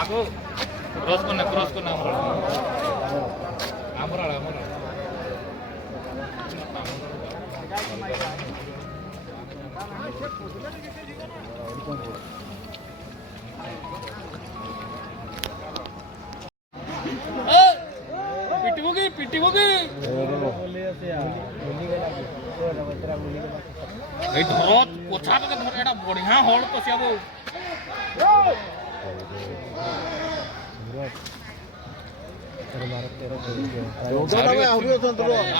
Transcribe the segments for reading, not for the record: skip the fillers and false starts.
आगो क्रॉस करना आमरा पिटी होगी এই ধরত কোথা থেকে ধরে এটা বড়িয়া হল তো সিয়াবো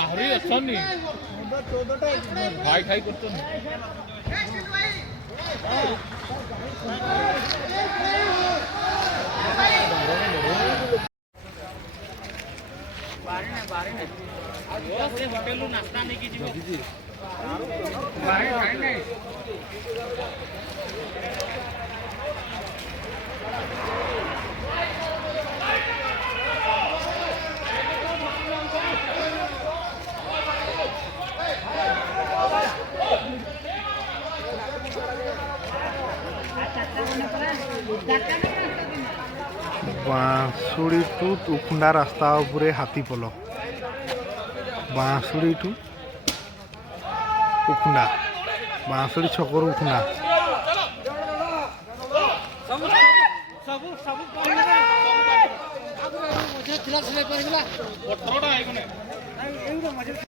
আহরি অছনি ভাই খাই করছনি बारे में वो से होटल नाश्ता नहीं कीजिए बारे खाई नहीं बाँसुड़ी टू उखुंडा रास्ता उपरे हाथी पल बाँसुड़ी टू उखुंडा बाँसुड़ी छकर उखुंडा सब